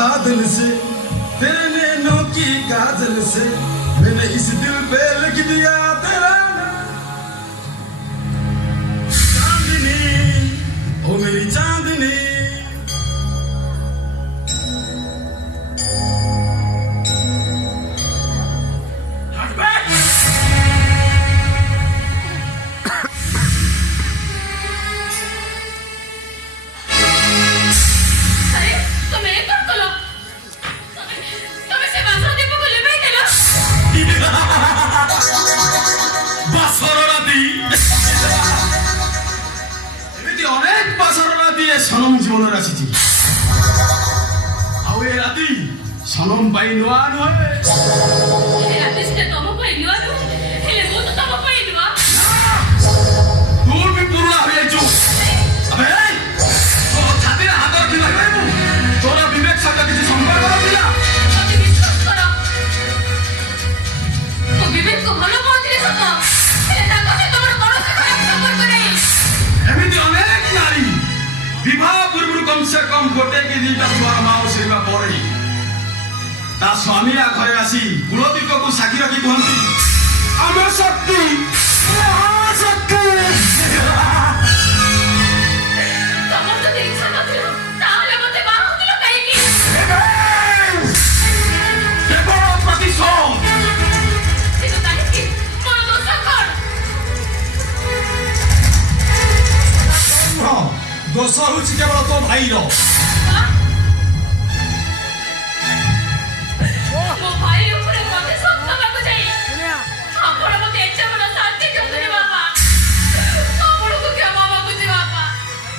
बादल से तेरे नैनों की काजल से मैंने इस दिल पे लिख दिया तेरा चांदनी, ओ मेरी चांदनी। सनम जीवन आसी आउ ए राति सनम पाई नुआ नुए ए राति से तुम पाई नुआ नुए हेले मो तो तुम पाई नुआ तू भी पुरुला हो जाचु अबे तो छाती रे हाथ रखि लागबे तोरा विवेक सहित किसी संपर्क रखिला मते विश्वास करो तो विवेक को भलो पहुंचले सतो हेले ताको से तमर कौन से संपर्क नहीं एमिति अनेक नारी विवाह पूर्व कम से कम गोटे कि दुईटा छुआर माँ बसैवा पर ता स्वामी घरे आसी कुलदीप को साक्षी रखी कहती आम शक्ति महाशक्ति तमर तो इच्छा नथिलो ताले मते बाहु दिलो काई की केवल प्रतिशोध से तो काई की मोर दोस्त कर दोष हूँ केवल तो भाई रो मो भाई ऊपर मते सब को जाई आपण मते एचा बड़ा शांति क्यों करे बाबा आपण को क्या बाबा को जी बाबा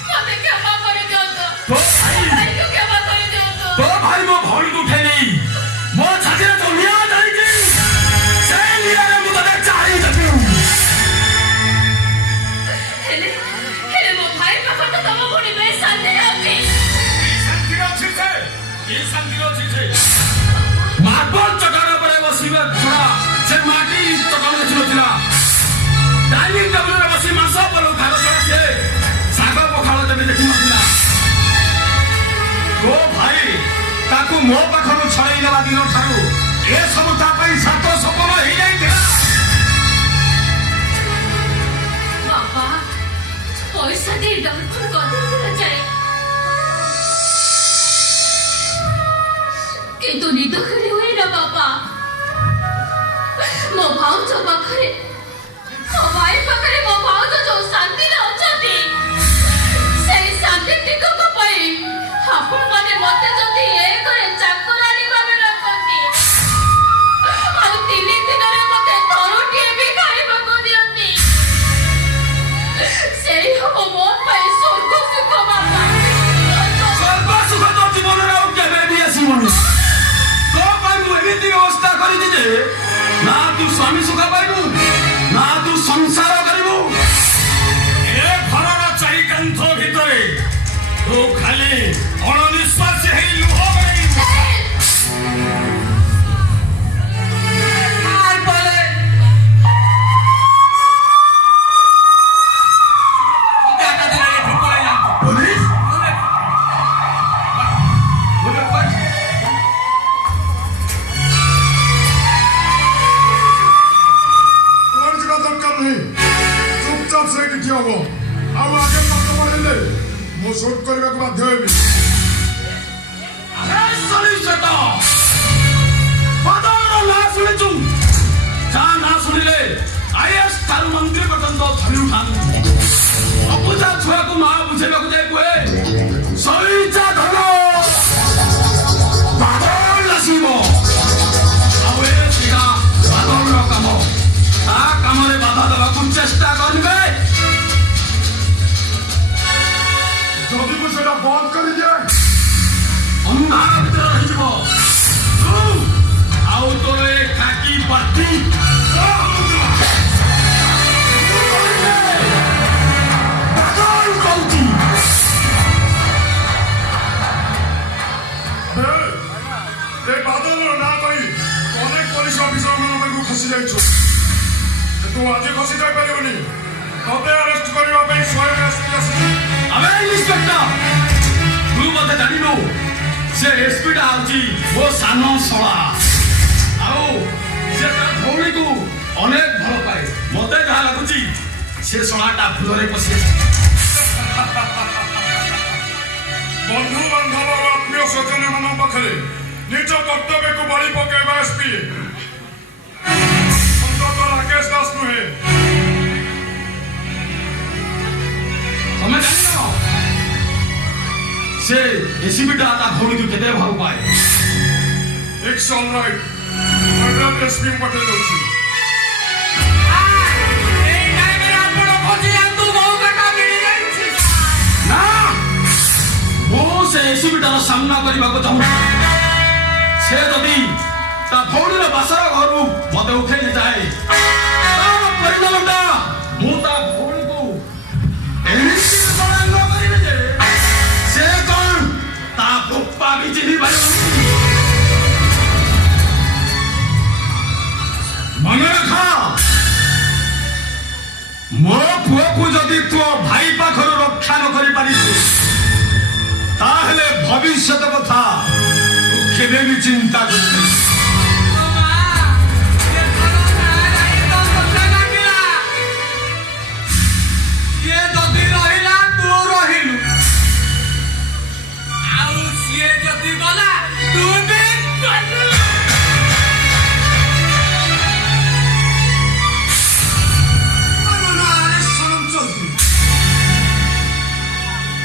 मते क्या बाबा करे दियो तो भाई को क्या बाबा करे दियो तो भाई मो भौणी को उठेनी मो छाती तो लिया जाई की से लिया रे मु तो चाहि जतु हेले मो भाई पाखर तो तम भौणी बे शांति रहती शांति अच्छे मार्बल चटाण पर बसवा छड़ा से माटी चटाण देखुला डाइनिंग टेबुल बसी मास पर खार छड़ा से साग पखाड़ जब देखु नथिला ओ भाई ताकू मो पाखर छड़ाई देवा दिन ठारू ए सब ता पई सात सपन हे जाइथिला बाबा पैसा दे डॉक्टर को दे जाए किंतु निद करे हुए ना बाबा मो भाव जो पाखरे मो भाई पाखरे मो भाव जो शांति रे अछती सेई शांति टिको को पई आपण माने मते जदी ए करे चाकरानी भाबे रखती आ 3 दिन रे मते थरोटी भी खाइबा को दियंती सेई हो मो पई स्वर्ग सुख बाबा स्वर्ग सुख तो जीवन रे केबे भी आसीबनी तो पाई मु एमिति व्यवस्था करि दिजे ना तू स्वामी सुख पाइबू ना तू संसार करिबू ए घरर चारि कांथ भितरे तू खाली अणनिश्वास हेई लुह गई मार पले इटा दिले एठु पळे जा पुलिस बोले कोई दरकार नहीं चुपचाप से किए हम आउ आगे पाठ पढ़े मु शूट करने को बाध्य हेबी अरे सॉलिसिटर पदर ना सुनिचु जा ना सुनिले आईएएस तार मंत्री पर्यंत धरि उठानु अबुजा छुआ को मां बुझेबा को जाय कोए सॉलिचा धरो पदर लसीबो आवे सिगा पदर रो काम ता कामरे बाधा देबा को चेष्टा करबे जदि मु सेटा बंद कर दिए अन्धार भीतर रहिबो आउ तोर ए काकी पार्टी बादल कौती ए बादल ना कही अनेक पुलिस ऑफिसर मान को खसी जाइछु तू आज खसी जाय परिबनी तबे अरेस्ट करबा स्वयं अबे इंस्पेक्टर तू मते जानिनो ସେ ଏସ୍ପିଟା ହଉଛି ମୋ ସାନ ଶଳା ଆଉ ସେ ତା ଭଉଣୀକୁ ଅନେକ ଭଲ ପାଏ ମତେ ଯାହା ଲାଗୁଛି ସେ ଶଳାଟା ଭୁଲରେ ପଶି ବନ୍ଧୁ ବାନ୍ଧବ ଆତ୍ମୀୟ ସ୍ୱଜନ ମାନଙ୍କ ପାଖରେ ନିଜ କର୍ତ୍ତବ୍ୟକୁ ବଳି ପକାଇବା ଏସ୍ପି ଅନ୍ତତଃ ରାକେଶ ଦାସ ନୁହେଁ। ତମେ ଜାଣିନ ସେ ଏସିବିଟା ତା ଭଉଣୀକୁ କେତେ ଭଲ ପାଏ। ଇଟ୍ସ ଅଲ୍ ରାଇଟ୍ ମୁଁ ଏସ୍ପି ପଠେଇ ଦଉଛି। ନା ମୁଁ ସେ ଏସିବିଟାର ସାମ୍ନା କରିବାକୁ ଚାହୁଁଛି। ସେ ଯଦି ତା ଭଉଣୀର ବାସର ଘରୁ ମତେ ଉଠେଇ ଯାଏ ତାର ପରିଣାମଟା ମୁଁ ତା ଭଉଣୀକୁ ଏମିତି ବଳାଙ୍ଗ କରିବି ଯେ ସେ କଣ ତା ବୋପା ବି ଚିହ୍ନି ପାରିବନି। ମନେ ରଖ ମୋ ପୁଅକୁ ଯଦି ତୋ ଭାଇ ପାଖରୁ ରକ୍ଷା ନ କରିପାରିଛୁ ତାହେଲେ ଭବିଷ୍ୟତ କଥା ତୁ କେବେ ବି ଚିନ୍ତା କରିବୁ। ସିଏ ଯଦି ରହିଲା ତୁ ରହିଲୁ ଆଉ ସିଏ ଯଦି ଗଲା ତୁ